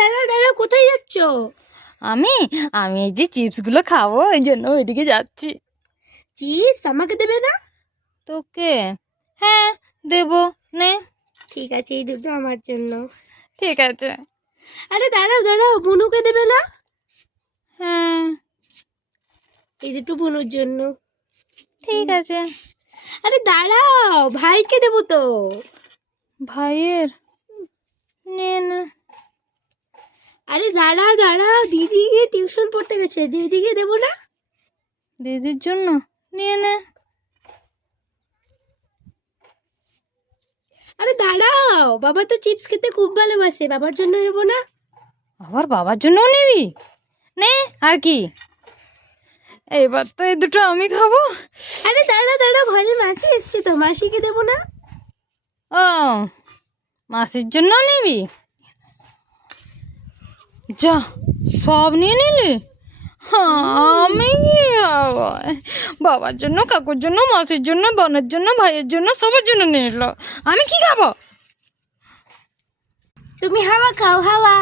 দাঁড়াও দাঁড়াও, কোথায় যাচ্ছ? আমি আমি এই যে চিপসগুলো খাবো, এই জন্য ওইদিকে যাচ্ছি। চিপস আমাকে দেবে না? তোকে? হ্যাঁ দেবো, নে। ঠিক আছে, এই দুটো আমার জন্য। ঠিক আছে। আরে দাঁড়াও দাঁড়াও, বুনুকে দেবে না? হ্যাঁ এই দুটো বুনুর জন্য। ঠিক আছে। আরে দাঁড়াও, ভাইকে দেবো তো। ভাইয়ের? নে না। আরে দাঁড়াও দাঁড়াও, দিদিকে টিউশন পড়তে গেছে, দিদিকে দেবো না? দিদির জন্য নিয়ে নে। আরে দাঁড়াও, বাবা তো চিপস খেতে খুব ভালোবাসে, বাবার জন্য নেবো না? আবার বাবার জন্যও নিবি? নে। আর কি, এইবার তো এই দুটো আমি খাবো। আরে দাঁড়াও দাঁড়াও, ঘরে মাসি এসছে তো, মাসিকে দেবো না? ও, মাসির জন্য নিবি? যা, সব নিয়ে নিলি? হ্যাঁ, আমি কি খাবো? বাবার জন্য, কাকুর জন্য, মাসির জন্য, বোনের জন্য, ভাইয়ের জন্য, সবার জন্য নিয়ে নিল। আমি কি খাবো? তুমি হাওয়া খাও, হাওয়া।